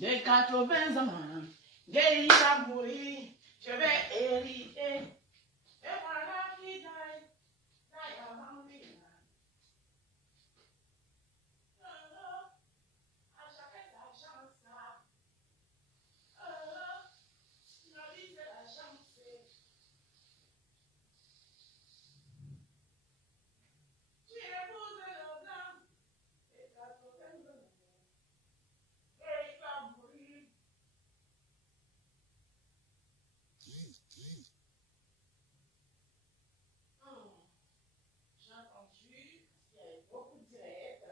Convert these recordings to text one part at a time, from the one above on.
Des 80 ans, Gay va mourir, je vais hériter. Et voilà qui taille, taille avant lui. À chacun sa chance. La vie c'est la chance. Tu épouses le blanc, et 80 ans, Gay va mourir. J'ai entendu, il y a beaucoup de directs.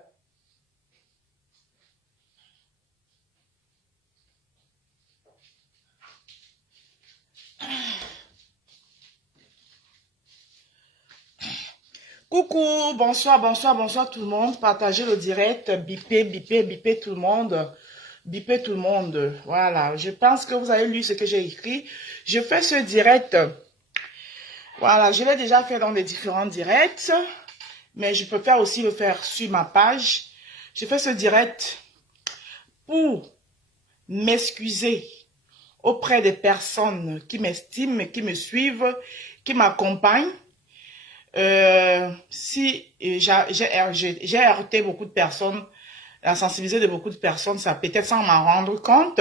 Coucou, bonsoir, bonsoir, bonsoir tout le monde. Partagez le direct, bipez, bipez, bipez tout le monde. Bipez tout le monde. Voilà, je pense que vous avez lu ce que j'ai écrit. Je fais ce direct. Voilà, je l'ai déjà fait dans les différents directs. Mais je peux faire aussi le faire sur ma page. Je fais ce direct pour m'excuser auprès des personnes qui m'estiment, qui me suivent, qui m'accompagnent. Si j'ai heurté beaucoup de personnes, la sensibilité de beaucoup de personnes, ça peut-être sans m'en rendre compte.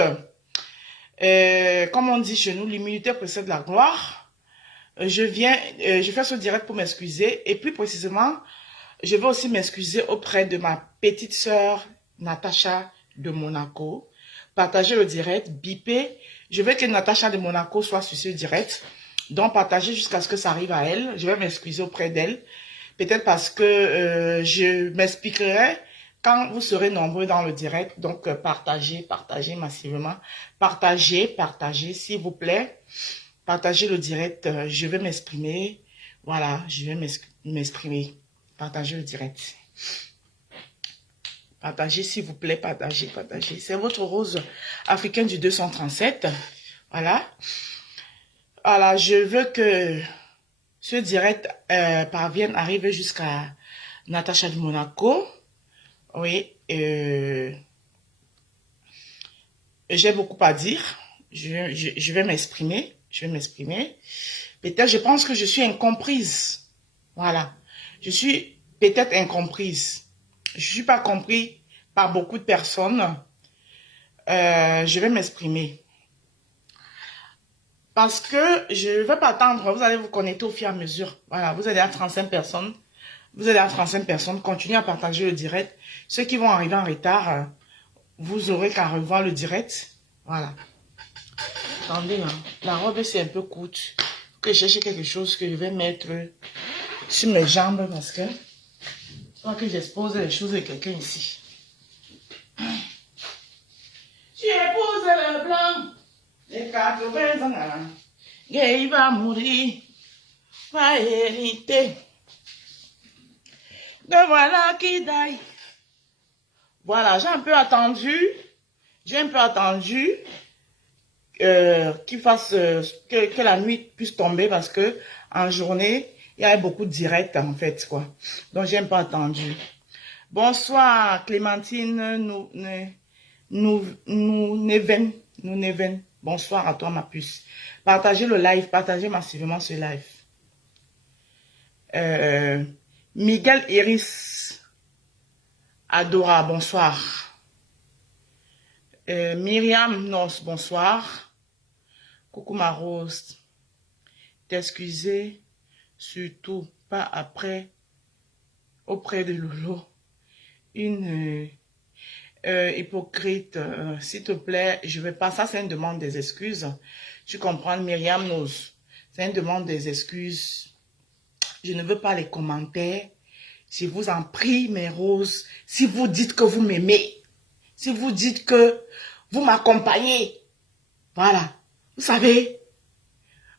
Comme on dit chez nous, l'immunité précède la gloire. Je fais ce direct pour m'excuser. Et plus précisément, je veux aussi m'excuser auprès de ma petite sœur Natacha de Monaco. Partagez le direct, bipez. Je veux que Natacha de Monaco soit sur ce direct. Donc, partagez jusqu'à ce que ça arrive à elle. Je vais m'excuser auprès d'elle. Peut-être parce que je m'expliquerai quand vous serez nombreux dans le direct. Donc, partagez, partagez massivement. Partagez, partagez, s'il vous plaît. Partagez le direct. Je vais m'exprimer. Voilà, je vais m'exprimer. Partagez le direct. Partagez, s'il vous plaît. Partagez, partagez. C'est votre rose africaine du 237. Voilà. Voilà, je veux que ce direct arrive jusqu'à Natacha de Monaco. Oui, j'ai beaucoup à dire. Je vais m'exprimer. Je vais m'exprimer. Peut-être, je pense que je suis incomprise. Voilà. Je suis peut-être incomprise. Je ne suis pas compris par beaucoup de personnes. Je vais m'exprimer. Parce que je ne vais pas attendre, vous allez vous connecter au fur et à mesure. Voilà, vous allez à 35 personnes. Vous allez à 35 personnes, continuez à partager le direct. Ceux qui vont arriver en retard, vous aurez qu'à revoir le direct. Voilà. Attendez, hein, la robe c'est un peu courte. Faut que je cherche quelque chose que je vais mettre sur mes jambes parce que je crois que j'expose les choses de quelqu'un ici. Tu épouses le blanc. Les 80 ans, gay va mourir, va hériter. De voilà qui daille. Voilà, j'ai un peu attendu qu'il fasse, que la nuit puisse tomber parce que en journée, il y avait beaucoup de directs en fait, quoi. Donc j'ai un peu attendu. Bonsoir Clémentine, nous Neven. Bonsoir à toi, ma puce. Partagez le live, partagez massivement ce live. Miguel Iris Adora, bonsoir. Myriam Nos, bonsoir. Coucou ma rose. T'excuser, surtout pas après, auprès de Lolo. Une hypocrite, s'il te plaît, je vais pas, ça c'est une demande des excuses. Tu comprends, Myriam Nose, c'est une demande des excuses. Je ne veux pas les commentaires. Je vous en prie, mes roses, si vous dites que vous m'aimez, si vous dites que vous m'accompagnez, voilà, vous savez,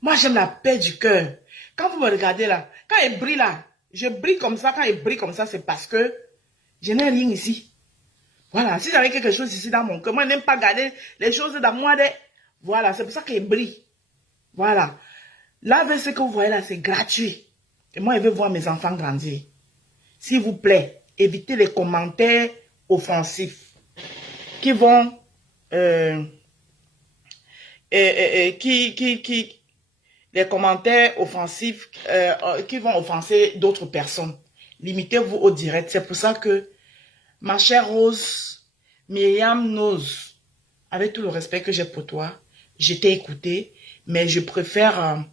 moi j'aime la paix du cœur. Quand vous me regardez là, quand il brille là, je brille comme ça, quand il brille comme ça, c'est parce que je n'ai rien ici. Voilà, si j'avais quelque chose ici dans mon cœur, moi, je n'aime pas garder les choses dans moi. Voilà, c'est pour ça qu'il brille. Voilà. Là, avec ce que vous voyez là, c'est gratuit. Et moi, je veux voir mes enfants grandir. S'il vous plaît, évitez les commentaires offensifs qui vont euh, les commentaires offensifs qui vont offenser d'autres personnes. Limitez-vous au direct. C'est pour ça que ma chère Rose, Myriam Nose, avec tout le respect que j'ai pour toi, je t'ai écouté, mais je préfère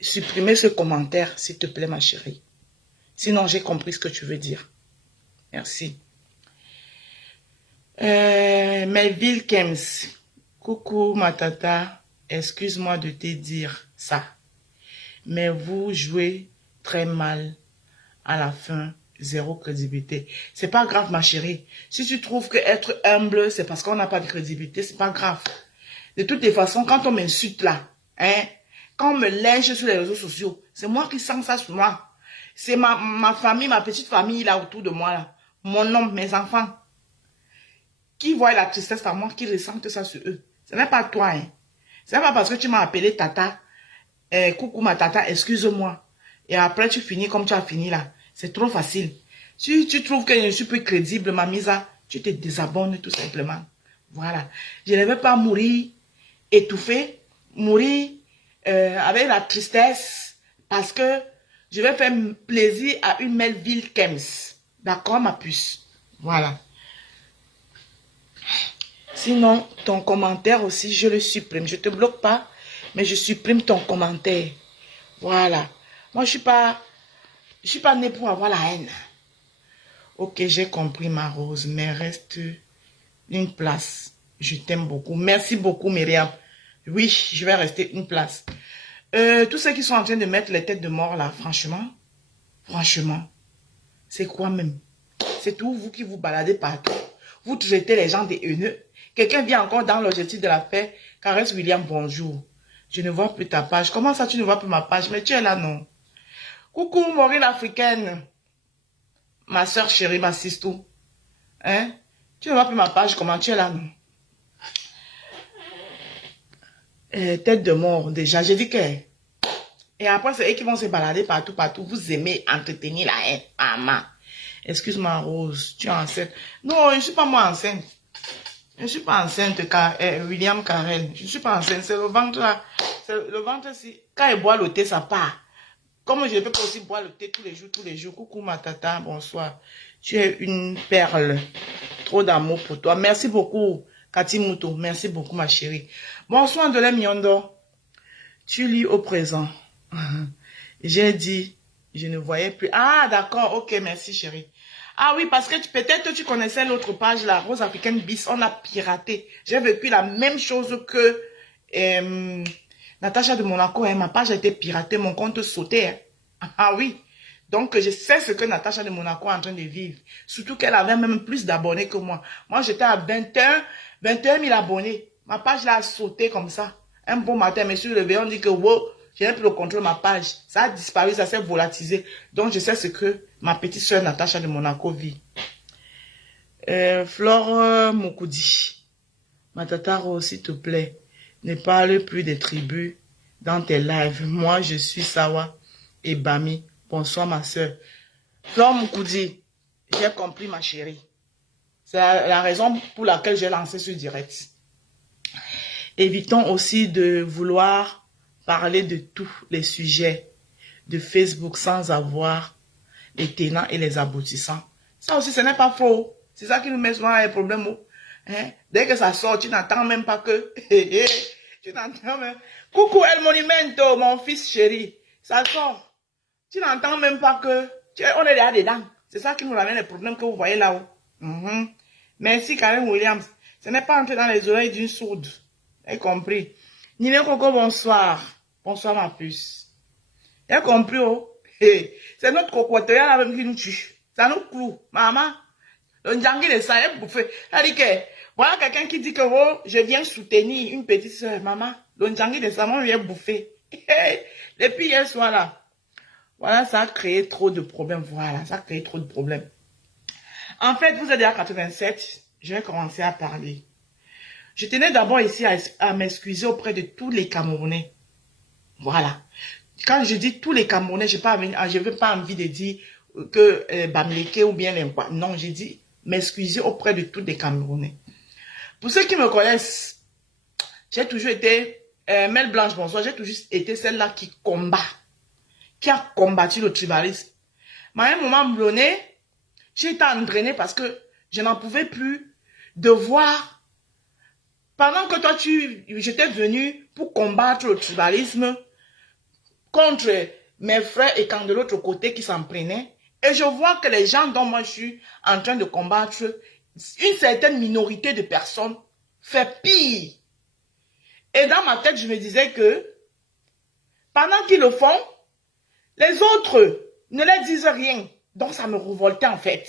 supprimer ce commentaire, s'il te plaît, ma chérie. Sinon, j'ai compris ce que tu veux dire. Merci. Melville Kems. Coucou, ma tata. Excuse-moi de te dire ça. Mais vous jouez très mal. À la fin, zéro crédibilité. C'est pas grave, ma chérie. Si tu trouves que être humble, c'est parce qu'on n'a pas de crédibilité, c'est pas grave. De toutes les façons, quand on m'insulte là, hein, quand on me lynche sur les réseaux sociaux, c'est moi qui sens ça sur moi. C'est ma famille, ma petite famille là autour de moi là. Mon homme, mes enfants. Qui voient la tristesse à moi, qui ressentent ça sur eux. Ce n'est pas toi, hein. Ce n'est pas parce que tu m'as appelé tata, coucou ma tata, excuse-moi. Et après, tu finis comme tu as fini là. C'est trop facile. Si tu trouves que je ne suis plus crédible, ma mise à, tu te désabonnes tout simplement. Voilà. Je ne veux pas mourir étouffé, mourir avec la tristesse, parce que je vais faire plaisir à une Melville Kems. D'accord, ma puce? Voilà. Sinon, ton commentaire aussi, je le supprime. Je ne te bloque pas, mais je supprime ton commentaire. Voilà. Moi, je suis pas née pour avoir la haine. Ok, j'ai compris, ma Rose, mais reste une place. Je t'aime beaucoup. Merci beaucoup, Myriam. Oui, je vais rester une place. Tous ceux qui sont en train de mettre les têtes de mort là, franchement, c'est quoi même? C'est tout vous qui vous baladez partout. Vous traitez les gens des haineux. Quelqu'un vient encore dans l'objectif de la paix. Caresse William, bonjour. Je ne vois plus ta page. Comment ça, tu ne vois plus ma page? Mais tu es là, non? Coucou, Maureen africaine. Ma soeur chérie, ma sistou. Hein? Tu ne vois plus ma page, comment tu es là, non? Tête de mort, déjà. J'ai dit que... Et après, c'est eux qui vont se balader partout, partout. Vous aimez entretenir la haine. Maman. Excuse-moi, Rose, tu es enceinte. Non, je ne suis pas moi enceinte. Je ne suis pas enceinte, car, William Carrel. Je ne suis pas enceinte. C'est le ventre là. Le ventre, si. Quand il boit le thé, ça part. Comme je ne peux pas aussi boire le thé tous les jours, tous les jours. Coucou, ma tata, bonsoir. Tu es une perle. Trop d'amour pour toi. Merci beaucoup, Cathy Mouto. Merci beaucoup, ma chérie. Bonsoir, de la Miondo. Tu lis au présent. J'ai dit, je ne voyais plus. Ah, d'accord, ok, merci, chérie. Ah oui, parce que peut-être tu connaissais l'autre page, la Rose Africaine Bis, on a piraté. J'ai vécu la même chose que Natacha de Monaco, hein, ma page a été piratée, mon compte sautait. Hein. Ah oui, donc je sais ce que Natacha de Monaco est en train de vivre. Surtout qu'elle avait même plus d'abonnés que moi. Moi, j'étais à 21 000 abonnés. Ma page là a sauté comme ça. Un bon matin, monsieur le on dit que wow, je n'ai plus le contrôle de ma page. Ça a disparu, ça s'est volatilisé. Donc, je sais ce que ma petite soeur Natacha de Monaco vit. Flore Mokoudi. Ma tata Rose, s'il te plaît, ne parle plus des tribus dans tes lives. Moi, je suis Sawa et Bami. Bonsoir, ma soeur. Flore Mokoudi, j'ai compris, ma chérie. C'est la raison pour laquelle j'ai lancé ce direct. Évitons aussi de vouloir parler de tous les sujets de Facebook sans avoir les tenants et les aboutissants. Ça aussi, ce n'est pas faux. C'est ça qui nous met souvent les problèmes. Hein? Dès que ça sort, tu n'entends même pas que... tu n'entends même... Coucou El Monumento, mon fils chéri. Ça sort. Tu n'entends même pas que... On est là dedans. C'est ça qui nous ramène les problèmes que vous voyez là-haut. Merci Karen Williams. Ce n'est pas entré dans les oreilles d'une sourde. Vous avez compris. Nine Coco, bonsoir. Bonsoir ma puce. Vous avez compris, oh? C'est notre cocoterie là même qui nous tue. Ça nous cloue. Maman, le Ndjangi de ça est bouffé. Ça dit que, voilà quelqu'un qui dit que, oh, je viens soutenir une petite soeur. Maman, le Ndjangi de ça, moi, vient bouffer. Depuis hier soir là. Voilà, ça a créé trop de problèmes. Voilà, ça a créé trop de problèmes. En fait, vous êtes déjà à 87. Je vais commencer à parler. Je tenais d'abord ici à m'excuser auprès de tous les Camerounais. Voilà. Quand je dis tous les Camerounais, je n'ai pas envie de dire que Bamileke ou bien n'importe. Non, j'ai dit m'excuser auprès de tous les Camerounais. Pour ceux qui me connaissent, j'ai toujours été, Mel Blanche, bonsoir, j'ai toujours été celle-là qui combat, qui a combattu le tribalisme. Mais à un moment donné, j'ai été entraînée parce que je n'en pouvais plus de voir, pendant que toi, j'étais venu pour combattre le tribalisme contre mes frères et quand de l'autre côté qui s'en prenaient. Et je vois que les gens dont moi je suis en train de combattre, une certaine minorité de personnes fait pire. Et dans ma tête, je me disais que pendant qu'ils le font, les autres ne leur disent rien. Donc ça me révoltait en fait.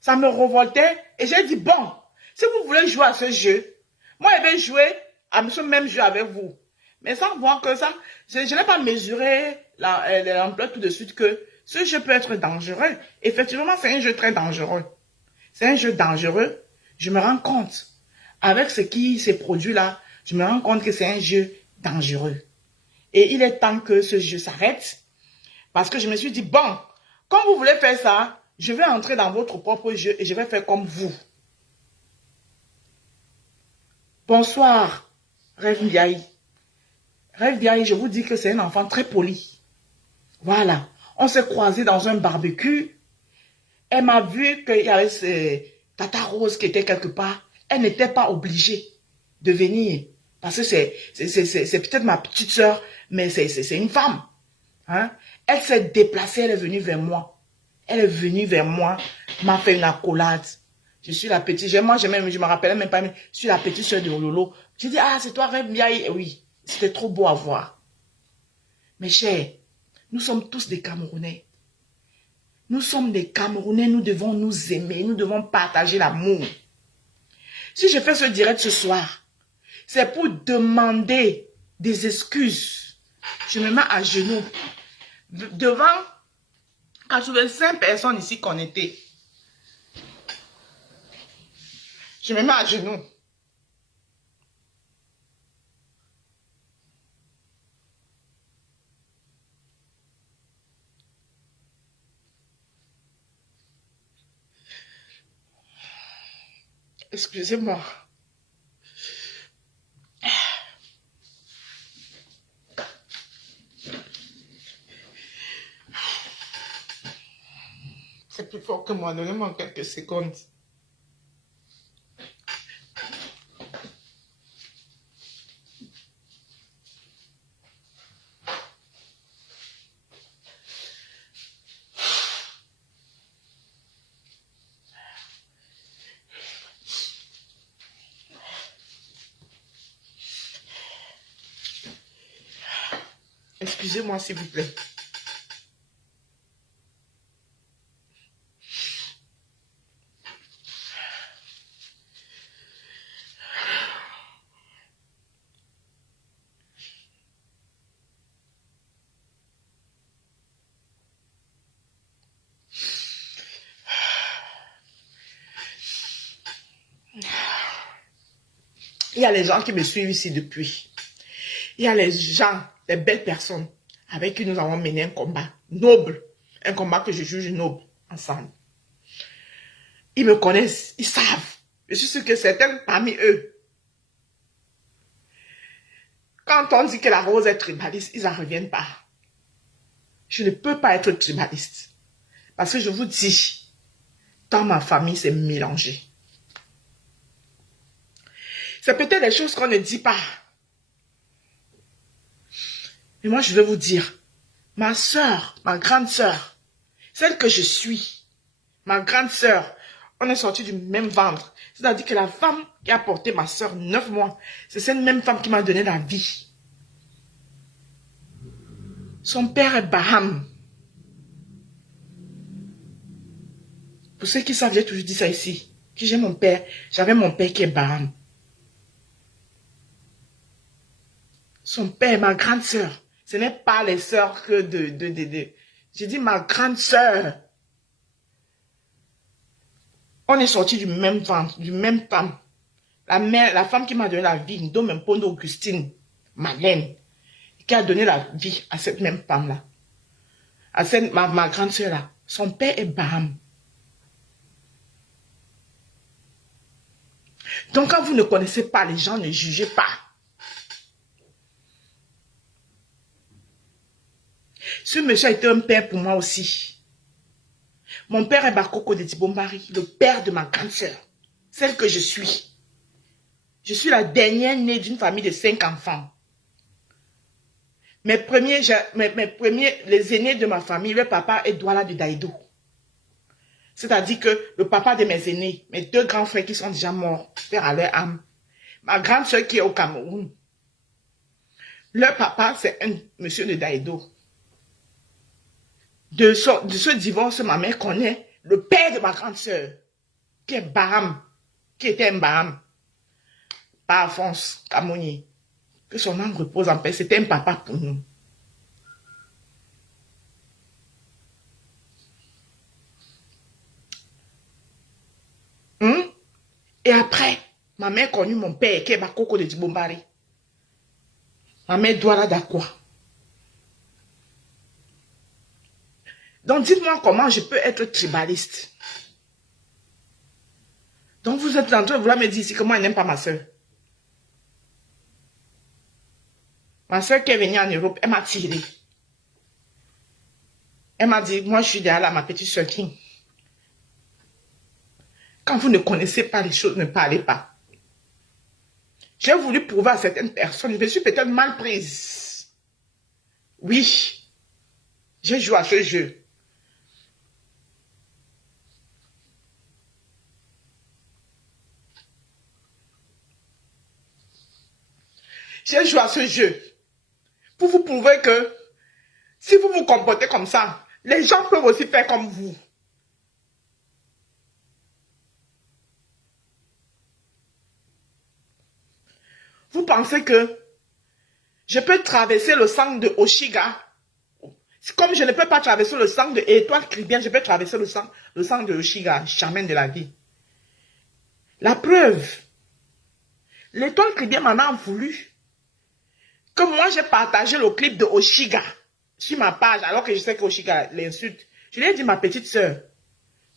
Ça me révoltait et j'ai dit, bon, si vous voulez jouer à ce jeu, moi je vais jouer à ce même jeu avec vous. Mais sans voir que ça, je n'ai pas mesuré l'ampleur tout de suite que ce jeu peut être dangereux. Effectivement, c'est un jeu très dangereux. C'est un jeu dangereux. Je me rends compte. Avec ce qui s'est produit là, je me rends compte que c'est un jeu dangereux. Et il est temps que ce jeu s'arrête. Parce que je me suis dit, bon, quand vous voulez faire ça, je vais entrer dans votre propre jeu et je vais faire comme vous. Bonsoir, Rêve Ndiaye. Rêve Ndiaye, je vous dis que c'est un enfant très poli. Voilà. On s'est croisés dans un barbecue. Elle m'a vu qu'il y avait Tata Rose qui était quelque part. Elle n'était pas obligée de venir. Parce que c'est peut-être ma petite soeur, mais c'est une femme. Hein? Elle s'est déplacée, elle est venue vers moi. Elle est venue vers moi, m'a fait une accolade. Je suis la petite, je me rappelle même pas, mais je suis la petite soeur de Lolo. Je dis, ah, c'est toi, Rêve Ndiaye. Oui, c'était trop beau à voir. Mes chers, nous sommes tous des Camerounais. Nous sommes des Camerounais, nous devons nous aimer, nous devons partager l'amour. Si je fais ce direct ce soir, c'est pour demander des excuses. Je me mets à genoux devant 85 personnes ici connectées. Je me mets à genoux. Excusez-moi. C'est plus fort que moi. Donnez-moi quelques secondes. Excusez-moi, s'il vous plaît. Il y a les gens qui me suivent ici depuis. Il y a les gens, les belles personnes avec qui nous avons mené un combat noble. Un combat que je juge noble ensemble. Ils me connaissent, ils savent. Je suis sûre que certains parmi eux, quand on dit que la rose est tribaliste, ils n'en reviennent pas. Je ne peux pas être tribaliste. Parce que je vous dis, dans ma famille, c'est mélangé. C'est peut-être des choses qu'on ne dit pas. Mais moi, je vais vous dire, ma soeur, ma grande soeur, celle que je suis, ma grande soeur, on est sortis du même ventre. C'est-à-dire que la femme qui a porté ma soeur 9 mois, c'est cette même femme qui m'a donné la vie. Son père est Baham. Pour ceux qui savent, j'ai toujours dit ça ici. Que j'ai mon père, j'avais mon père qui est Baham. Son père, ma grande sœur. Ce n'est pas les sœurs que J'ai dit ma grande sœur. On est sortis du même ventre, du même femme. La femme qui m'a donné la vie, Ndom Mpondo Augustine, Madeleine, qui a donné la vie à cette même femme-là. À ma grande sœur-là. Son père est Baham. Donc, quand vous ne connaissez pas les gens, ne jugez pas. Ce monsieur a été un père pour moi aussi. Mon père est Bakoko de Tibombari, le père de ma grande sœur, celle que je suis. Je suis la dernière née d'une famille de 5 enfants. Les aînés de ma famille, le papa est Douala de Daïdo. C'est-à-dire que le papa de mes aînés, mes 2 grands frères qui sont déjà morts, père à leur âme. Ma grande sœur qui est au Cameroun. Leur papa, c'est un monsieur de Daïdo. De ce divorce, ma mère connaît le père de ma grande sœur, qui est Baham, qui était un Baham. Pas Alphonse Camounier. Que son âme repose en paix. C'était un papa pour nous. Et après, ma mère connut mon père, qui est Bakoko de Dibombari. Ma mère Douala d'Aqua. Donc, dites-moi comment je peux être tribaliste. Donc, vous êtes en train de vouloir me dire ici que moi, je n'aime pas ma soeur. Ma soeur qui est venue en Europe, elle m'a tiré. Elle m'a dit, moi, je suis derrière ma petite soeur King. Quand vous ne connaissez pas les choses, ne parlez pas. J'ai voulu prouver à certaines personnes, je me suis peut-être mal prise. Oui, j'ai joué à ce jeu. J'ai joué à ce jeu pour vous prouver que si vous vous comportez comme ça, les gens peuvent aussi faire comme vous. Vous pensez que je peux traverser le sang de Oshiga? Comme je ne peux pas traverser le sang de Étoile Caribbean, je peux traverser le sang de Oshiga, charmaine de la vie. La preuve, l'Étoile Caribbean m'en a voulu. Que moi, j'ai partagé le clip de Oshiga sur ma page, alors que je sais que Oshiga l'insulte. Je lui ai dit, ma petite sœur,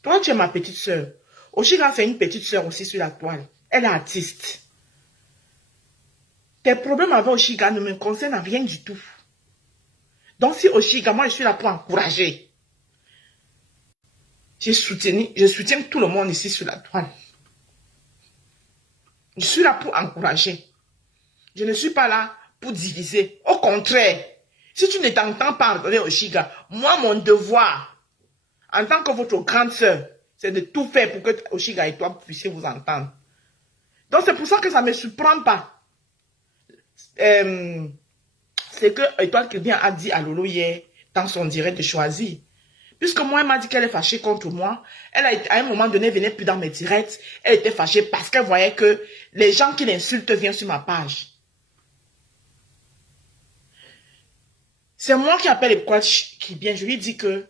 toi, tu es ma petite sœur. Oshiga, c'est une petite sœur aussi sur la toile. Elle est artiste. Tes problèmes avec Oshiga ne me concernent rien du tout. Donc, si Oshiga, moi, je suis là pour encourager. Je soutiens tout le monde ici sur la toile. Je suis là pour encourager. Je ne suis pas là pour diviser. Au contraire, si tu ne t'entends pas encourager Oshiga, moi, mon devoir, en tant que votre grande sœur, c'est de tout faire pour que Oshiga et toi puissiez vous entendre. Donc, c'est pour ça que ça ne me surprend pas. C'est que Étoile Caribbean a dit à Lolo hier, dans son direct de choisir. Puisque moi, elle m'a dit qu'elle est fâchée contre moi. Elle a été, à un moment donné, venait plus dans mes directs. Elle était fâchée parce qu'elle voyait que les gens qui l'insultent viennent sur ma page. C'est moi qui appelle Étoile Caribbean. Je lui dis que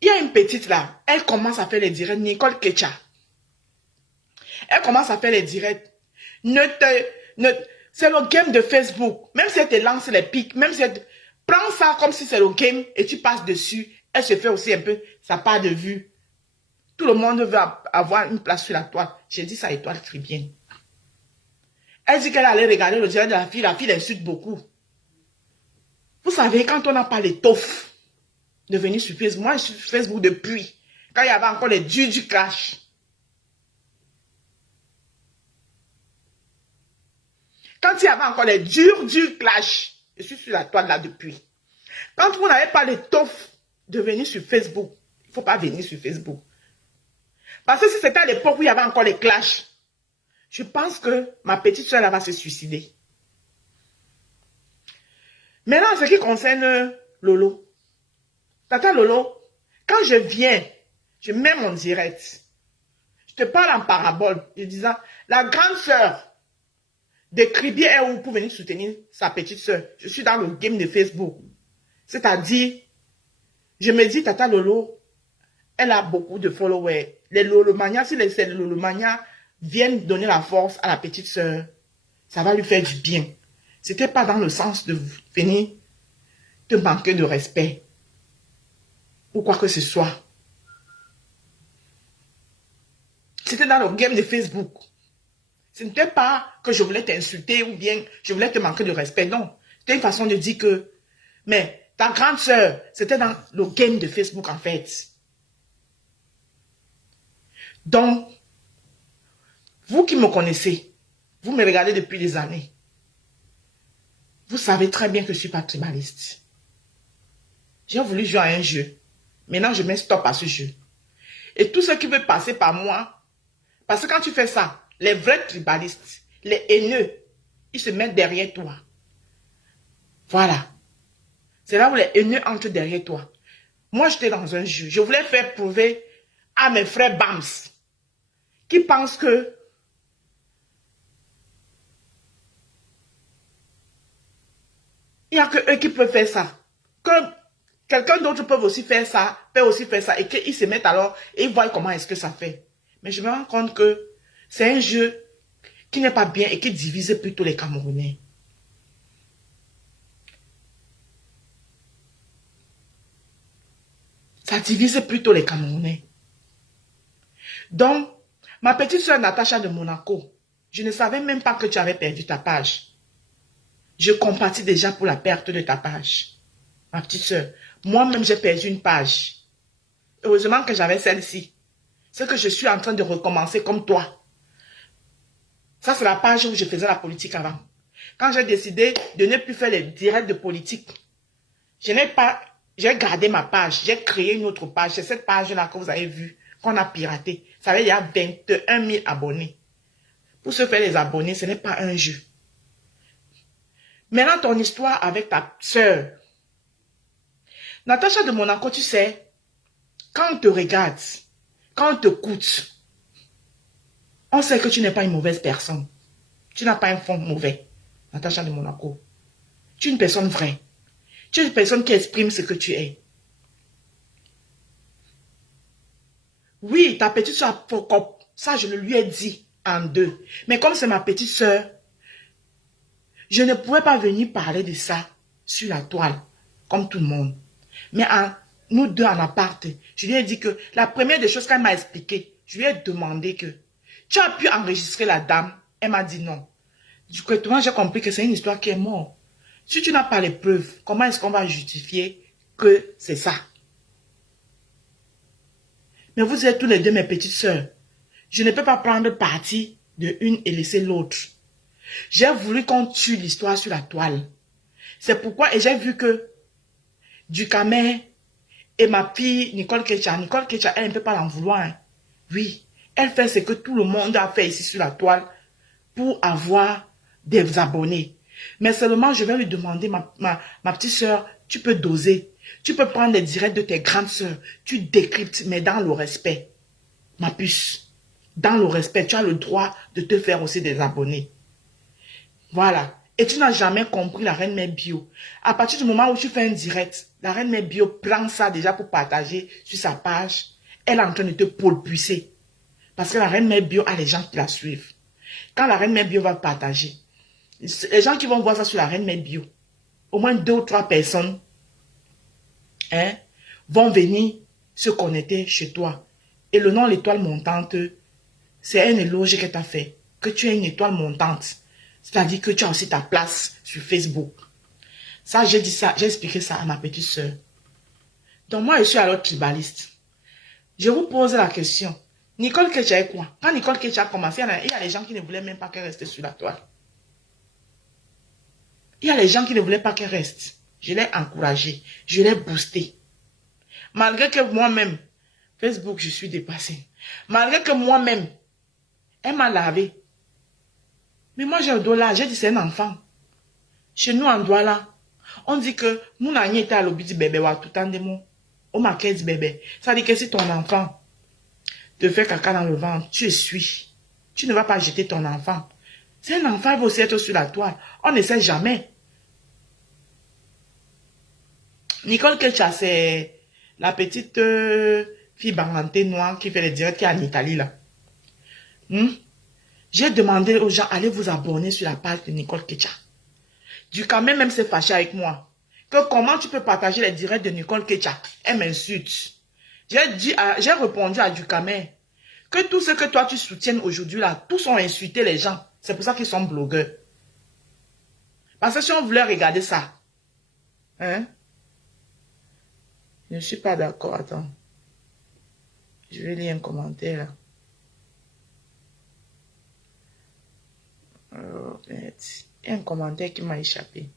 il y a une petite là. Elle commence à faire les directs. Nicole Ketcha. Elle commence à faire les directs. C'est le game de Facebook. Même si elle te lance les pics, même si elle prends ça comme si c'est le game et tu passes dessus, elle se fait aussi un peu sa part de vue. Tout le monde veut avoir une place sur la toile. J'ai dit ça à Étoile Caribbean. Elle dit qu'elle allait regarder le direct de la fille l'insulte beaucoup. Vous savez, quand on n'a pas l'étoffe de venir sur Facebook, moi je suis sur Facebook depuis, quand il y avait encore les dieux du clash. Quand il y avait encore les durs du clash, je suis sur la toile là depuis. Quand vous n'avez pas l'étoffe de venir sur Facebook, il ne faut pas venir sur Facebook. Parce que si c'était à l'époque où il y avait encore les clashs, je pense que ma petite soeur va se suicider. Maintenant, en ce qui concerne Lolo. Tata Lolo, quand je viens, je mets mon direct. Je te parle en parabole, en disant, la grande sœur de Kribier est où pour venir soutenir sa petite sœur. Je suis dans le game de Facebook. C'est-à-dire, je me dis, Tata Lolo, elle a beaucoup de followers. Les Lolomania, si les Lolomania viennent donner la force à la petite sœur, ça va lui faire du bien. C'était pas dans le sens de venir te manquer de respect. Ou quoi que ce soit. C'était dans le game de Facebook. Ce n'était pas que je voulais t'insulter ou bien je voulais te manquer de respect. Non. C'était une façon de dire que, mais ta grande sœur, c'était dans le game de Facebook en fait. Donc, vous qui me connaissez, vous me regardez depuis des années, vous savez très bien que je ne suis pas tribaliste. J'ai voulu jouer à un jeu. Maintenant, je mets stop à ce jeu. Et tout ce qui veut passer par moi, parce que quand tu fais ça, les vrais tribalistes, les haineux, ils se mettent derrière toi. Voilà. C'est là où les haineux entrent derrière toi. Moi, j'étais dans un jeu. Je voulais faire prouver à mes frères Bams qui pensent que il n'y a que eux qui peuvent faire ça. Que quelqu'un d'autre peut aussi faire ça, et qu'ils se mettent alors et ils voient comment est-ce que ça fait. Mais je me rends compte que c'est un jeu qui n'est pas bien et qui divise plutôt les Camerounais. Ça divise plutôt les Camerounais. Donc, ma petite soeur Natacha de Monaco, je ne savais même pas que tu avais perdu ta page. Je compatis déjà pour la perte de ta page. Ma petite soeur, moi-même j'ai perdu une page. Heureusement que j'avais celle-ci. C'est que je suis en train de recommencer comme toi. Ça, c'est la page où je faisais la politique avant. Quand j'ai décidé de ne plus faire les directs de politique, j'ai gardé ma page, j'ai créé une autre page. C'est cette page-là que vous avez vue, qu'on a piratée. Ça veut dire il y a 21 000 abonnés. Pour se faire les abonnés, ce n'est pas un jeu. Maintenant, ton histoire avec ta sœur. Natacha de Monaco, tu sais, quand on te regarde, quand on te coûte, on sait que tu n'es pas une mauvaise personne. Tu n'as pas un fond mauvais, Natacha de Monaco. Tu es une personne vraie. Tu es une personne qui exprime ce que tu es. Oui, ta petite soeur, ça je le lui ai dit en deux. Mais comme c'est ma petite soeur, je ne pouvais pas venir parler de ça sur la toile, comme tout le monde. Mais nous deux en appart, je lui ai dit que la première des choses qu'elle m'a expliqué, je lui ai demandé que tu as pu enregistrer la dame. Elle m'a dit non. Du coup, j'ai compris que c'est une histoire qui est morte. Si tu n'as pas les preuves, comment est-ce qu'on va justifier que c'est ça? Mais vous êtes tous les deux mes petites sœurs. Je ne peux pas prendre parti de une et laisser l'autre. J'ai voulu qu'on tue l'histoire sur la toile. C'est pourquoi, et j'ai vu que Ducamer et ma fille Nicole Kecha, elle ne peut pas l'en vouloir. Hein. Oui, elle fait ce que tout le monde a fait ici sur la toile pour avoir des abonnés. Mais seulement, je vais lui demander, ma petite sœur, tu peux doser. Tu peux prendre les directs de tes grandes sœurs. Tu décryptes, mais dans le respect. Ma puce, dans le respect, tu as le droit de te faire aussi des abonnés. Voilà. Et tu n'as jamais compris la Reine Mère Bio. À partir du moment où tu fais un direct, la Reine Mère Bio prend ça déjà pour partager sur sa page. Elle est en train de te poulpucer. Parce que la Reine Mère Bio a les gens qui la suivent. Quand la Reine Mère Bio va partager, les gens qui vont voir ça sur la Reine Mère Bio, au moins 2 ou 3 personnes vont venir se connecter chez toi. Et le nom l'étoile montante, c'est un éloge qu'elle t'a fait. Que tu es une étoile montante. C'est-à-dire que tu as aussi ta place sur Facebook. Ça, j'ai dit ça, j'ai expliqué ça à ma petite soeur. Donc moi, je suis alors tribaliste. Je vous pose la question. Nicole Kecha est quoi? Quand Nicole Kecha a commencé, il y a des gens qui ne voulaient même pas qu'elle reste sur la toile. Il y a des gens qui ne voulaient pas qu'elle reste. Je l'ai encouragée. Je l'ai boostée. Malgré que moi-même, Facebook, je suis dépassée. Malgré que moi-même, elle m'a lavé. Mais moi, j'ai le dos là. J'ai dit, c'est un enfant. Chez nous, en Douala, on dit que nous n'avons été à l'objet du bébé. Tout le temps, on m'a dit bébé. Ça dit que si ton enfant te fait caca dans le ventre, tu essuies. Tu ne vas pas jeter ton enfant. C'est un enfant, il va aussi être sur la toile. On ne sait jamais. Nicole Kecha, c'est la petite fille bangantée noire qui fait les directs qui est en Italie, là. J'ai demandé aux gens, allez vous abonner sur la page de Nicole Kecha. Ducamer même s'est fâché avec moi. Que comment tu peux partager les directs de Nicole Kecha? Elle m'insulte. J'ai répondu à Ducamer. Que tout ce que toi tu soutiens aujourd'hui là, tous ont insulté les gens. C'est pour ça qu'ils sont blogueurs. Parce que si on voulait regarder ça, hein, je ne suis pas d'accord, attends. Je vais lire un commentaire là. Oh, merde. Il y a un commentaire qui m'a échappé.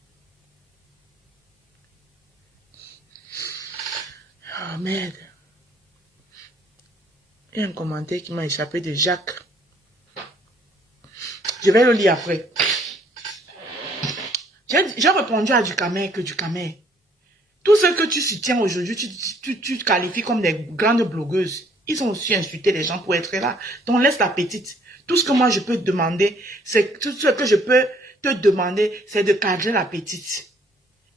Oh merde. Il y a un commentaire qui m'a échappé de Jacques. Je vais le lire après. J'ai répondu à Ducamer que Ducamer. Tout ce que tu soutiens aujourd'hui, tu qualifies comme des grandes blogueuses. Ils ont aussi insulté les gens pour être là. Donc laisse la petite. Tout ce que moi je peux te demander, c'est tout ce que je peux te demander, c'est de cadrer la petite.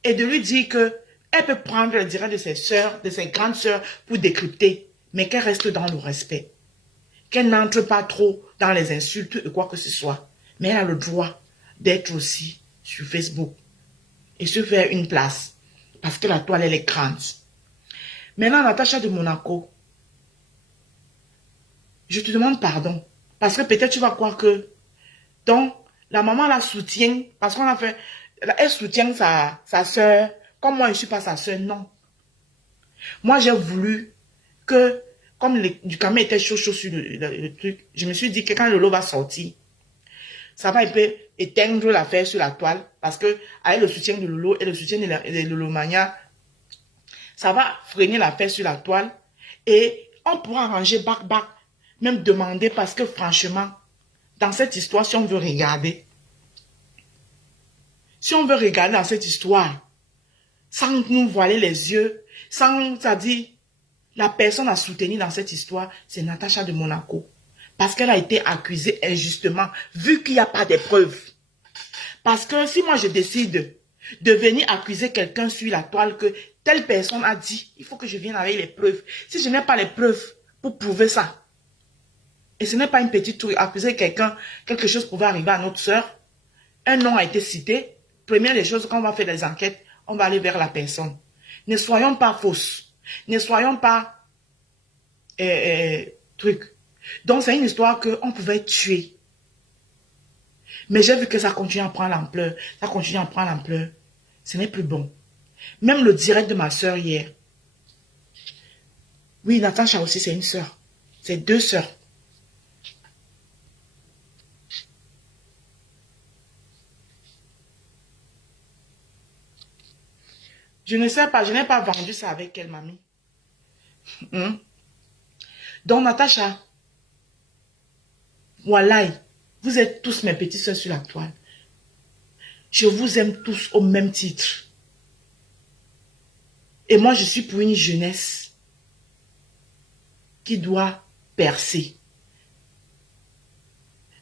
Et de lui dire que elle peut prendre le direct de ses sœurs, de ses grandes sœurs pour décrypter, mais qu'elle reste dans le respect. Qu'elle n'entre pas trop dans les insultes et quoi que ce soit. Mais elle a le droit d'être aussi sur Facebook et se faire une place. Parce que la toile, elle est grande. Maintenant, Natacha de Monaco, je te demande pardon. Parce que peut-être tu vas croire que... Donc, la maman la soutient, parce qu'on a fait... Elle soutient sa soeur. Comme moi, je ne suis pas sa soeur, non. Moi, j'ai voulu que, comme du camion était chaud sur le truc, je me suis dit que quand le lot va sortir, ça va un peu éteindre l'affaire sur la toile, parce que avec le soutien de Lolo et le soutien de Lolomania, ça va freiner l'affaire sur la toile, et on pourra arranger back, même demander, parce que franchement, dans cette histoire, si on veut regarder dans cette histoire, sans nous voiler les yeux, sans, c'est-à-dire, la personne à soutenir dans cette histoire, c'est Natacha de Monaco. Parce qu'elle a été accusée injustement, vu qu'il n'y a pas de preuves. Parce que si moi je décide de venir accuser quelqu'un sur la toile que telle personne a dit, il faut que je vienne avec les preuves. Si je n'ai pas les preuves pour prouver ça, et ce n'est pas une petite truc, accuser quelqu'un, quelque chose pouvait arriver à notre soeur, un nom a été cité, première des choses, quand on va faire des enquêtes, on va aller vers la personne. Ne soyons pas fausses. Ne soyons pas truc. Donc, c'est une histoire qu'on pouvait tuer. Mais j'ai vu que ça continue à prendre l'ampleur. Ça continue à prendre l'ampleur. Ce n'est plus bon. Même le direct de ma soeur hier. Oui, Natacha aussi, c'est une soeur. C'est deux soeurs. Je ne sais pas, je n'ai pas vendu ça avec elle, mamie. Donc, Natacha, voilà, vous êtes tous mes petites soeurs sur la toile. Je vous aime tous au même titre. Et moi, je suis pour une jeunesse qui doit percer.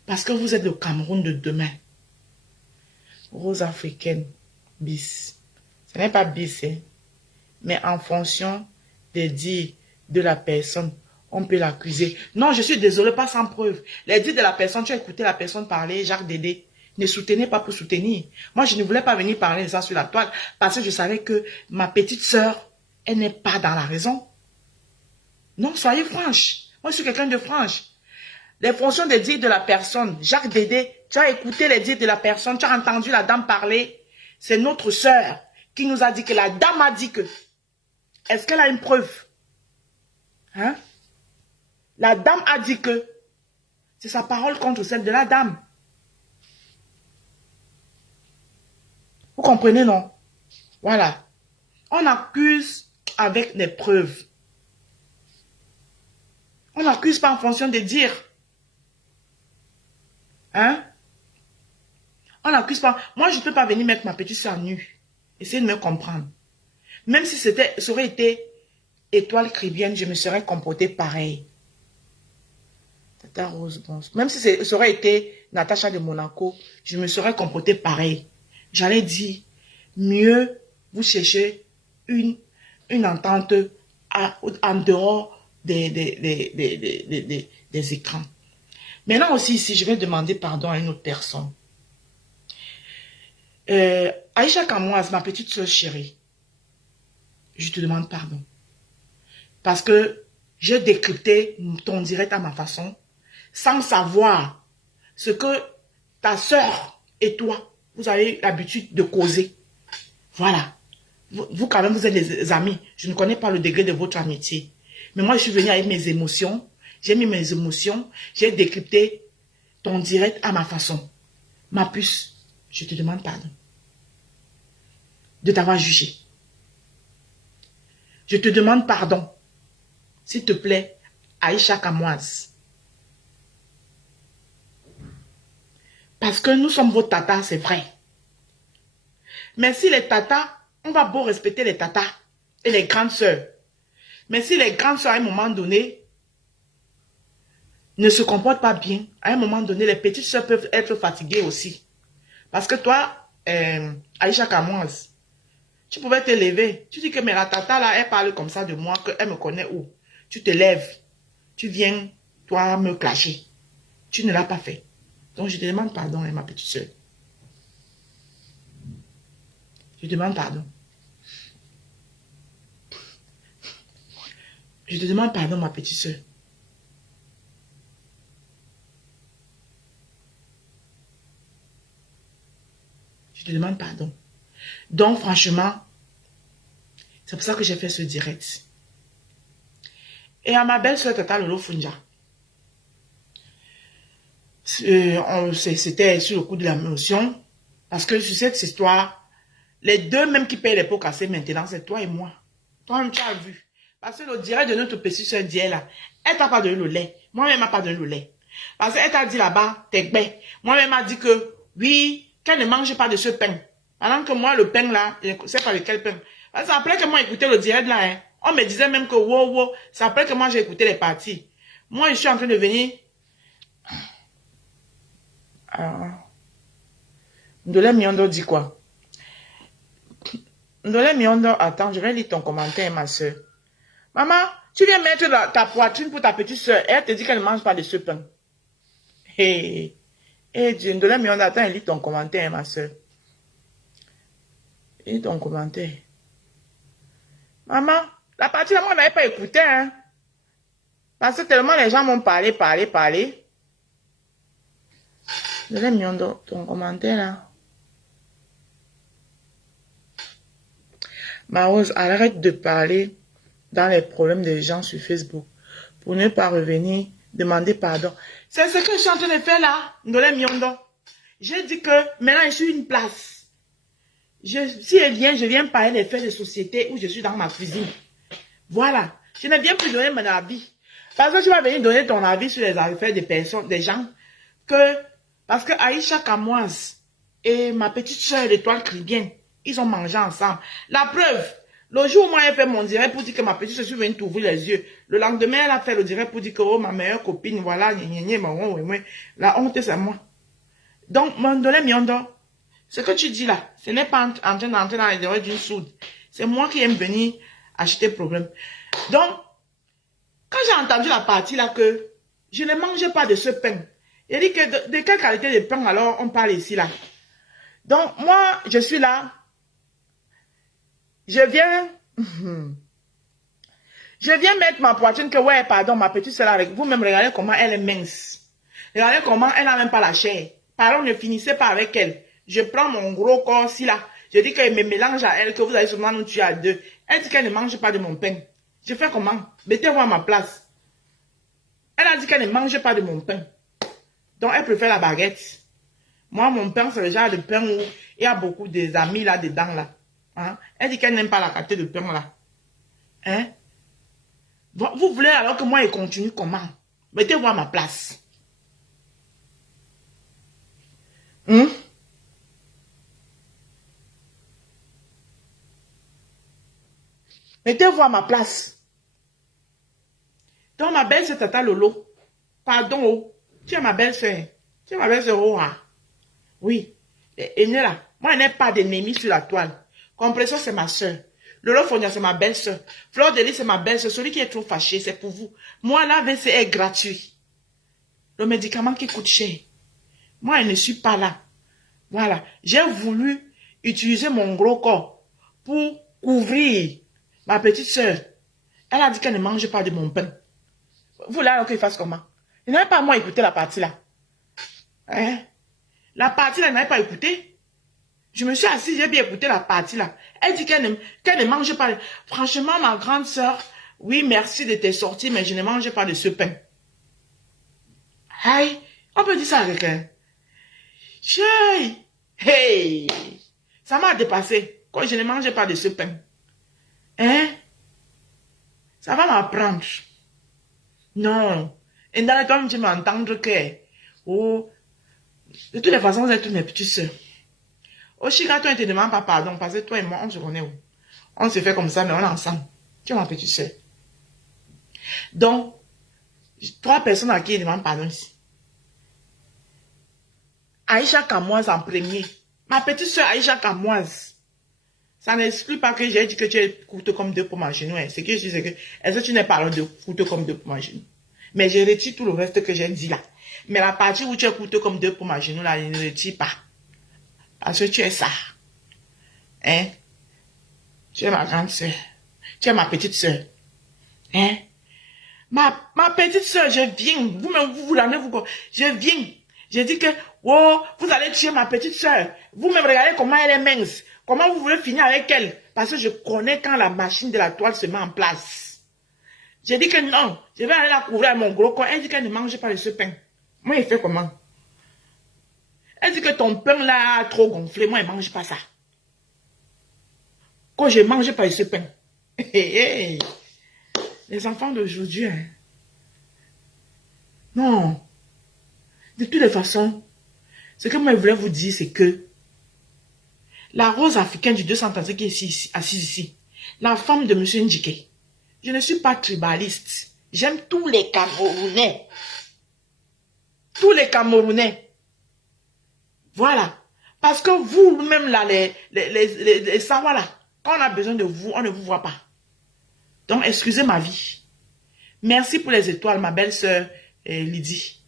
Parce que vous êtes le Cameroun de demain. Rose africaine, bis. Ce n'est pas bis, hein? Mais en fonction des dires de la personne, on peut l'accuser. Non, je suis désolée, pas sans preuve. Les dires de la personne, tu as écouté la personne parler, Jacques Dédé. Ne soutenez pas pour soutenir. Moi, je ne voulais pas venir parler de ça sur la toile parce que je savais que ma petite sœur, elle n'est pas dans la raison. Non, soyez franche. Moi, je suis quelqu'un de franche. Les fonctions des dires de la personne, Jacques Dédé, tu as écouté les dires de la personne, tu as entendu la dame parler. C'est notre sœur qui nous a dit que la dame a dit que. Est-ce qu'elle a une preuve? Hein? La dame a dit que. C'est sa parole contre celle de la dame. Vous comprenez, non? Voilà. On accuse avec des preuves. On n'accuse pas en fonction des dires. Hein? On n'accuse pas. Moi, je ne peux pas venir mettre ma petite soeur nue. Essayez de me comprendre. Même si ça aurait été Étoile Cribienne, je me serais comportée pareil. Tata Rose, bon. Même si ça aurait été Natacha de Monaco, je me serais comportée pareil. J'allais dire, mieux vous cherchez une entente en dehors des écrans. Maintenant aussi, ici, je vais demander pardon à une autre personne. Aïcha Kamoise, ma petite soeur chérie, je te demande pardon. Parce que J'ai décrypté ton direct à ma façon, sans savoir ce que ta soeur et toi, vous avez l'habitude de causer. Voilà. Vous, quand même, vous êtes des amis. Je ne connais pas le degré de votre amitié. Mais moi, je suis venue avec mes émotions. J'ai mis mes émotions. J'ai décrypté ton direct à ma façon. Ma puce, je te demande pardon de t'avoir jugé. Je te demande pardon. S'il te plaît, Aïcha Kamoise. Parce que nous sommes vos tatas, c'est vrai. Mais si les tatas, on va beau respecter les tatas et les grandes sœurs. Mais si les grandes sœurs, à un moment donné, ne se comportent pas bien, à un moment donné, les petites sœurs peuvent être fatiguées aussi. Parce que toi, Aïcha Kamoise, tu pouvais te lever. Tu dis que mais la tata là, elle parle comme ça de moi, qu'elle me connaît où. Tu te lèves. Tu viens, toi, me clasher. Tu ne l'as pas fait. Donc je te demande pardon, ma petite soeur. Je te demande pardon. Je te demande pardon, ma petite soeur. Je te demande pardon. Donc franchement, c'est pour ça que j'ai fait ce direct. Et à ma belle-soeur Tata Lolo Funja, c'était sur le coup de la motion. Parce que sur cette histoire, les deux même qui payent les pots cassés maintenant, c'est toi et moi. Toi-même, tu as vu. Parce que le direct de notre petite soeur dit là, elle t'a pas donné le lait. Moi-même, elle m'a pas donné le lait. Parce qu'elle t'a dit là-bas, t'es bête. Moi-même, elle m'a dit que, oui, qu'elle ne mange pas de ce pain. Pendant que moi, le pain là, je ne sais pas lequel pain. Parce que après que moi, écouté le direct là, hein, on me disait même que, wow, wow, c'est après que moi, j'ai écouté les parties. Moi, je suis en train de venir. Ndolé Miondo dit quoi? Ndolé Miondo, attends, je vais lire ton commentaire, ma soeur. Maman, tu viens mettre ta poitrine pour ta petite soeur. Elle te dit qu'elle ne mange pas de ce pain. Hé, hé, Dieu, Ndolé Miondo, attends, lis ton commentaire, ma soeur. Lis ton commentaire. Maman, la partie là, moi, on n'avait pas écouté, hein. Parce que tellement les gens m'ont parlé. Ndolé Miondo, ton commentaire là. Ma Rose, arrête de parler dans les problèmes des gens sur Facebook pour ne pas revenir demander pardon. C'est ce que je suis en train de faire là, Ndolé Miondo. J'ai dit que maintenant je suis une place. Si je viens parler des faits de société où je suis dans ma cuisine. Voilà. Je ne viens plus donner mon avis. Parce que tu vas venir donner ton avis sur les affaires des personnes, des gens. Parce que Aïcha Kamoise et ma petite soeur l'étoile Caribien, ils ont mangé ensemble. La preuve, le jour où moi j'ai fait mon direct pour dire que ma petite soeur, je suis venue t'ouvrir les yeux. Le lendemain, elle a fait le direct pour dire que oh, ma meilleure copine, voilà, la honte, c'est moi. Donc, Ndolé Miondo, ce que tu dis là, ce n'est pas en train d'entrer dans les oreilles d'une sourde. C'est moi qui aime venir acheter problème. Donc, quand j'ai entendu la partie là que je ne mangeais pas de ce pain, il dit que de quelle qualité de pain alors on parle ici là. Donc, moi, je suis là. Je viens mettre ma poitrine que, ouais, pardon, ma petite soeur avec vous-même, regardez comment elle est mince. Regardez comment elle n'a même pas la chair. Pardon, ne finissez pas avec elle. Je prends mon gros corps si là. Je dis qu'elle me mélange à elle, que vous allez sûrement nous tuer à deux. Elle dit qu'elle ne mange pas de mon pain. Je fais comment? Mettez-vous à ma place. Elle a dit qu'elle ne mange pas de mon pain. Donc, elle préfère la baguette. Moi, mon pain, c'est le genre de pain où il y a beaucoup d'amis là-dedans, là. Hein? Elle dit qu'elle n'aime pas la qualité de pain, là. Hein? Vous voulez alors que moi, je continue comment? Mettez-vous à ma place. Hein? Mettez-vous à ma place. Donc, ma belle-sœur Tata Lolo, pardon, oh, tu es ma belle-sœur. Tu es ma belle-sœur, oh, ah. Oui. Et là, moi, je n'ai pas d'ennemi sur la toile. Compression, c'est ma soeur. Lolo Fonia, c'est ma belle-sœur. Fleur de Lys, c'est ma belle-sœur. Celui qui est trop fâché, c'est pour vous. Moi, l'AVC est gratuit. Le médicament qui coûte cher. Moi, je ne suis pas là. Voilà. J'ai voulu utiliser mon gros corps pour couvrir ma petite sœur. Elle a dit qu'elle ne mange pas de mon pain. Vous là, alors qu'il fasse comment? Il n'avait pas à moi écouter la partie là. Hein? La partie là, il n'avait pas écouté. Je me suis assise, j'ai bien écouté la partie là. Elle dit qu'elle ne mange pas. Franchement, ma grande sœur, oui, merci de tes sorties, mais je ne mange pas de ce pain. Hey, on peut dire ça à quelqu'un. Hey, ça m'a dépassé quand je ne mangeais pas de ce pain. Hein? Ça va m'apprendre. Non. Et dans le temps, tu m'entends que, oh, de toutes les façons, vous êtes tous mes petits soeurs. Au Chica, toi, ne te demande pas pardon, parce que toi et moi, on se connaît où? On se fait comme ça, mais on est ensemble. Tu es ma petite soeur. Donc, 3 personnes à qui ils demandent pardon ici. Aïcha Kamoise en premier. Ma petite soeur Aïcha Kamoise. Ça n'exclut pas que j'ai dit que tu es courte comme 2 pour ma genou. Ce que je dis, c'est que, est-ce que tu n'es pas de courte comme 2 pour ma genou? Mais je retire tout le reste que j'ai dit là. Mais la partie où tu es courte comme 2 pour ma genou là, je ne retire pas. Parce que tu es ça. Hein? Tu es ma grande soeur. Tu es ma petite soeur. Hein? Ma petite soeur, je viens. Vous-même, vous l'avez, je viens. J'ai dit que, oh, vous allez tuer ma petite soeur. Vous-même, regardez comment elle est mince. Comment vous voulez finir avec elle? Parce que je connais quand la machine de la toile se met en place. J'ai dit que non, je vais aller la couvrir à mon gros corps. Elle dit qu'elle ne mange pas de ce pain. Moi, il fait comment? Elle dit que ton pain là, trop gonflé. Moi, il ne mange pas ça. Quand je ne mange pas de ce pain. Les enfants d'aujourd'hui, hein. Non. De toutes les façons, ce que moi je voulais vous dire, c'est que la rose africaine du 235 qui est assise ici, la femme de M. Ndjike, je ne suis pas tribaliste. J'aime tous les Camerounais. Tous les Camerounais. Voilà. Parce que vous-même là, les Sawa là, quand on a besoin de vous, on ne vous voit pas. Donc, excusez ma vie. Merci pour les étoiles, ma belle-sœur Lydie.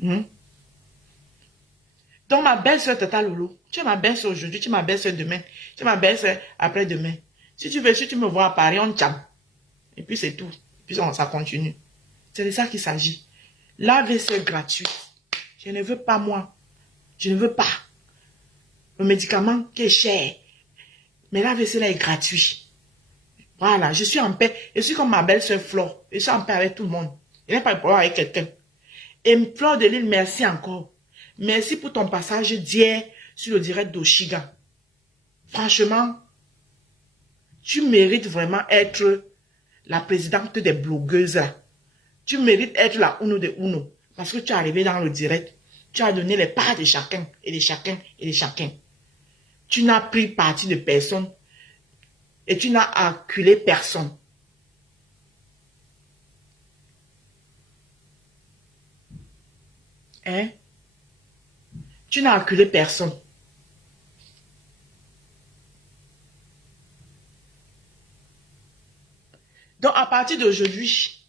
Donc, ma belle-sœur Tata Lolo, tu es ma belle-sœur aujourd'hui, tu es ma belle-sœur demain, tu es ma belle-sœur après-demain. Si tu veux, si tu me vois à Paris, on tcham. Et puis c'est tout. Et puis ça continue. C'est de ça qu'il s'agit. L'AVC gratuit. Je ne veux pas, moi. Je ne veux pas. Le médicament qui est cher. Mais l'AVC là est gratuit. Voilà, je suis en paix. Je suis comme ma belle-sœur Flore. Je suis en paix avec tout le monde. Il n'y a pas de problème avec quelqu'un. Et Flore de Lille, merci encore. Merci pour ton passage d'hier sur le direct d'Oshiga. Franchement, tu mérites vraiment être la présidente des blogueuses. Tu mérites être la Uno de Uno. Parce que tu es arrivé dans le direct. Tu as donné les parts de chacun, et de chacun, et de chacun. Tu n'as pris parti de personne. Et tu n'as acculé personne. Hein? Tu n'as acculé personne. Donc, à partir d'aujourd'hui,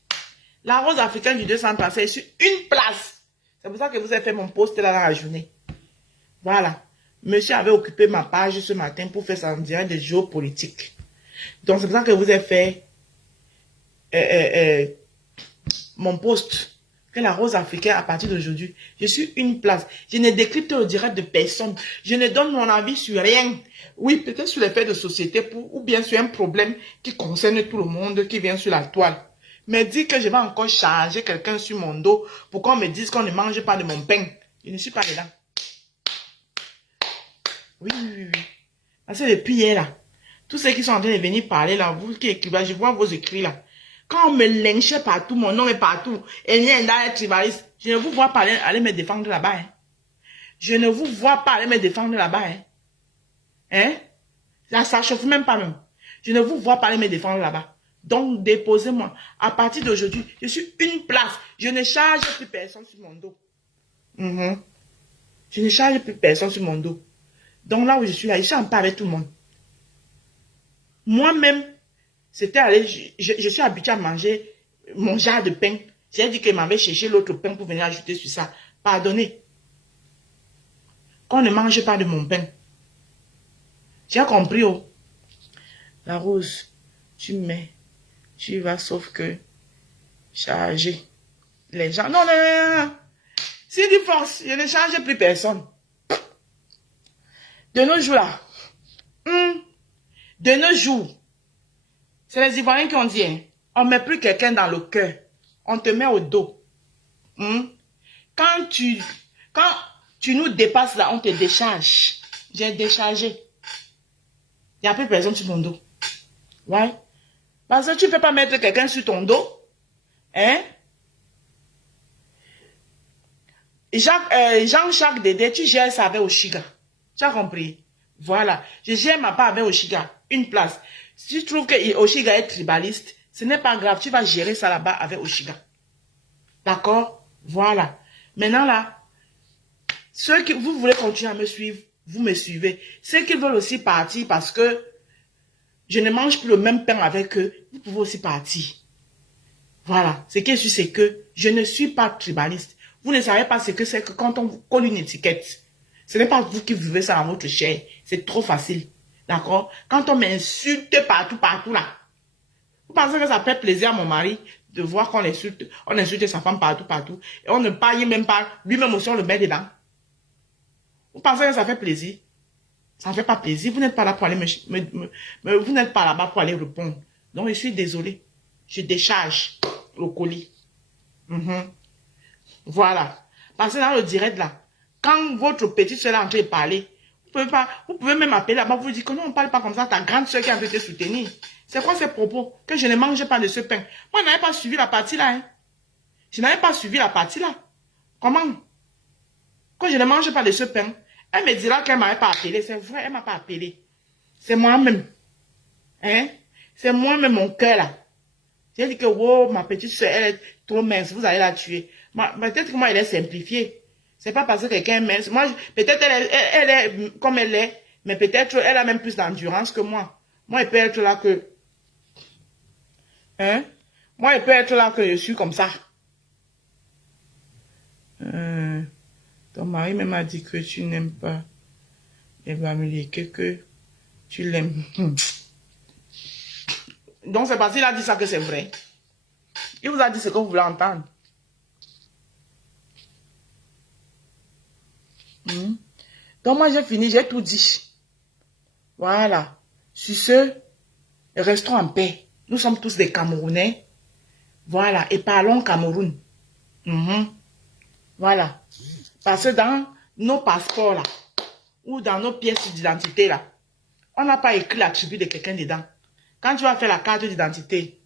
la rose africaine du 235 est sur une place. C'est pour ça que vous avez fait mon post là dans la journée. Voilà. Monsieur avait occupé ma page ce matin pour faire ça en direct des géopolitiques. Donc, c'est pour ça que vous avez fait mon post. Que la rose africaine, à partir d'aujourd'hui, je suis une place. Je ne décrypte au direct de personne. Je ne donne mon avis sur rien. Oui, peut-être sur les faits de société ou bien sur un problème qui concerne tout le monde qui vient sur la toile. Mais dire que je vais encore charger quelqu'un sur mon dos pour qu'on me dise qu'on ne mange pas de mon pain. Je ne suis pas dedans. Oui. Parce que depuis hier là, tous ceux qui sont en train de venir parler là, vous qui écrivez, je vois vos écrits là. Quand on me lynchait partout, mon nom est partout, et rien dans tribaliste, je ne vous vois pas aller me défendre là-bas. Hein. Je ne vous vois pas aller me défendre là-bas. Hein? Là, ça chauffe même pas même. Je ne vous vois pas aller me défendre là-bas. Donc, déposez-moi. À partir d'aujourd'hui, je suis une place. Je ne charge plus personne sur mon dos. Je ne charge plus personne sur mon dos. Donc là où je suis en paix avec tout le monde. Moi-même, c'était aller, je suis habitué à manger mon genre de pain. J'ai dit qu'il m'avait cherché l'autre pain pour venir ajouter sur ça. Pardonnez. Qu'on ne mange pas de mon pain. J'ai compris, oh. La rose, tu mets, tu y vas, sauf que Charger. Les gens. Non, non, non, non. C'est du force. Je ne change plus personne. De nos jours là. De nos jours. C'est les Ivoiriens qui ont dit, hein, on ne met plus quelqu'un dans le cœur. On te met au dos. Quand tu nous dépasses là, on te décharge. J'ai déchargé. Il n'y a plus personne sur ton dos. Ouais. Parce que tu ne peux pas mettre quelqu'un sur ton dos. Hein? Jean-Jacques Dédé, tu gères ça avec Oshiga. Tu as compris? Voilà. Je gère ma part avec Oshiga. Une place. Si tu trouves que Oshiga est tribaliste, ce n'est pas grave. Tu vas gérer ça là-bas avec Oshiga. D'accord? Voilà. Maintenant là, ceux qui vous voulez continuer à me suivre, vous me suivez. Ceux qui veulent aussi partir parce que je ne mange plus le même pain avec eux, vous pouvez aussi partir. Voilà. Ce qui est sûr, c'est que je ne suis pas tribaliste. Vous ne savez pas ce que c'est que quand on vous colle une étiquette. Ce n'est pas vous qui vivez ça dans votre chair. C'est trop facile. D'accord? Quand on m'insulte partout, partout là. Vous pensez que ça fait plaisir à mon mari de voir qu'on insulte, on insulte sa femme partout, partout. Et on ne parle même pas. Lui-même aussi, on le met dedans. Vous pensez que ça fait plaisir? Ça ne fait pas plaisir. Vous n'êtes pas là pour aller vous n'êtes pas là-bas pour aller répondre. Donc, je suis désolée. Je décharge le colis. Voilà. Parce que dans le direct là, quand votre petite soeur est en train de parler, vous pouvez même appeler là-bas, vous dire que non, on ne parle pas comme ça, ta grande soeur qui a en train de te soutenir. C'est quoi ces propos? Que je ne mange pas de ce pain. Moi, je n'avais pas suivi la partie là. Hein. Je n'avais pas suivi la partie là. Comment? Quand je ne mange pas de ce pain, elle me dira qu'elle ne m'avait pas appelé. C'est vrai, elle ne m'a pas appelé. C'est moi-même. Hein? C'est moi-même mon cœur là. J'ai dit que, wow, ma petite soeur, elle est trop mince, vous allez la tuer. Peut-être que moi, elle est simplifiée. C'est pas parce que quelqu'un est mince. Moi, peut-être elle est comme elle est, mais peut-être elle a même plus d'endurance que moi. Moi, elle peut être là que... Hein? Moi, elle peut être là que je suis comme ça. Ton mari même a dit que tu n'aimes pas. Elle va me dire que tu l'aimes. Donc, c'est parce qu'il a dit ça que c'est vrai. Il vous a dit ce que vous voulez entendre. Donc, moi, j'ai fini, j'ai tout dit. Voilà. Sur ce, restons en paix. Nous sommes tous des Camerounais. Voilà. Et parlons Cameroun. Voilà. Parce que dans nos passeports, là, ou dans nos pièces d'identité, là, on n'a pas écrit l'attribut de quelqu'un dedans. Quand tu vas faire la carte d'identité,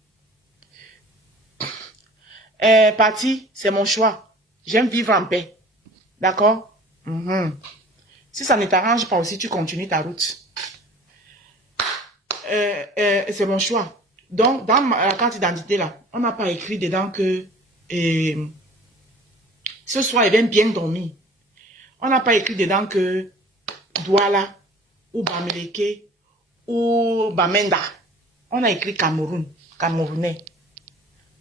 parti, c'est mon choix. J'aime vivre en paix. D'accord? Si ça ne t'arrange pas aussi, tu continues ta route. C'est mon choix. Donc, dans la carte d'identité, là, on n'a pas écrit dedans que ce soir, il vient bien dormir. On n'a pas écrit dedans que Douala, ou Bameleke, ou Bamenda. On a écrit Cameroun, Camerounais.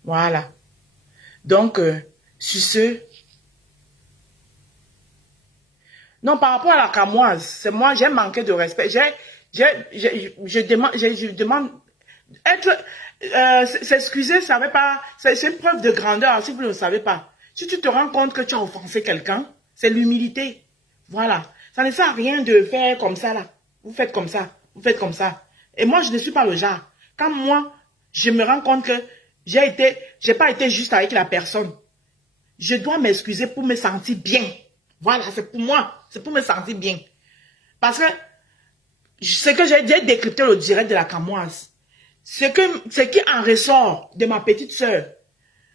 Voilà. Donc, sur ce... Non, par rapport à la Camoise, c'est moi, j'ai manqué de respect. Je demande... S'excuser, ça veut pas... C'est une preuve de grandeur, si vous ne le savez pas. Si tu te rends compte que tu as offensé quelqu'un, c'est l'humilité. Voilà. Ça ne sert à rien de faire comme ça, là. Vous faites comme ça. Vous faites comme ça. Et moi, je ne suis pas le genre. Quand moi, je me rends compte que j'ai pas été juste avec la personne. Je dois m'excuser pour me sentir bien. Voilà, c'est pour moi. C'est pour me sentir bien. Parce que, ce que j'ai décrypté le direct de la Camoise, ce qui en ressort de ma petite sœur,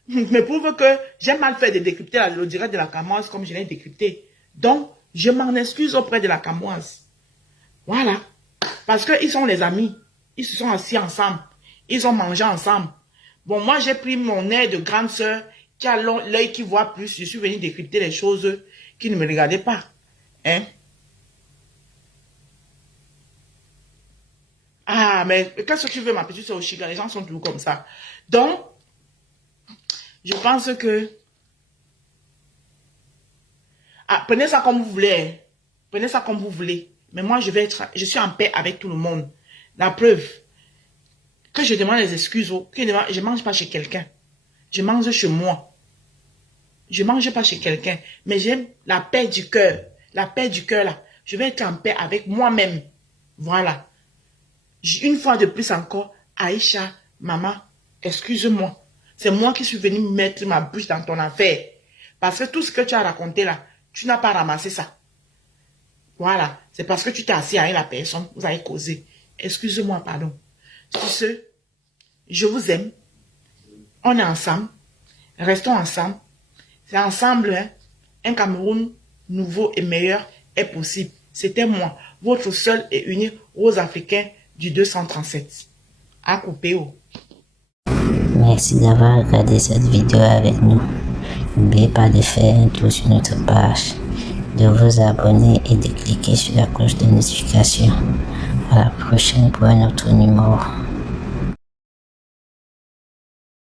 me prouve que j'ai mal fait de décrypter le direct de la Camoise comme je l'ai décrypté. Donc, je m'en excuse auprès de la Camoise. Voilà. Parce qu'ils sont les amis. Ils se sont assis ensemble. Ils ont mangé ensemble. Bon, moi, j'ai pris mon air de grande sœur qui a l'œil qui voit plus. Je suis venue décrypter les choses qui ne me regardaient pas. Hein? Ah, mais qu'est-ce que tu veux, ma petite sœur Oshiga? Les gens sont toujours comme ça. Donc, je pense que... Ah, prenez ça comme vous voulez. Hein. Prenez ça comme vous voulez. Mais moi, je suis en paix avec tout le monde. La preuve, que je demande des excuses, que je ne mange pas chez quelqu'un. Je mange chez moi. Je ne mange pas chez quelqu'un. Mais j'aime la paix du cœur. La paix du cœur, là. Je vais être en paix avec moi-même. Voilà. Une fois de plus encore, Aïcha, maman, excuse-moi. C'est moi qui suis venue mettre ma bouche dans ton affaire. Parce que tout ce que tu as raconté là, tu n'as pas ramassé ça. Voilà. C'est parce que tu t'es assis avec la personne, vous avez causé. Excuse-moi, pardon. Sur ce, je vous aime. On est ensemble. Restons ensemble. C'est ensemble, hein. Un Cameroun nouveau et meilleur est possible. C'était moi, votre seul et unique rose africain du 237. À couper. Merci d'avoir regardé cette vidéo avec nous. N'oubliez pas de faire un tour sur notre page, de vous abonner et de cliquer sur la cloche de notification. À la prochaine pour un autre numéro.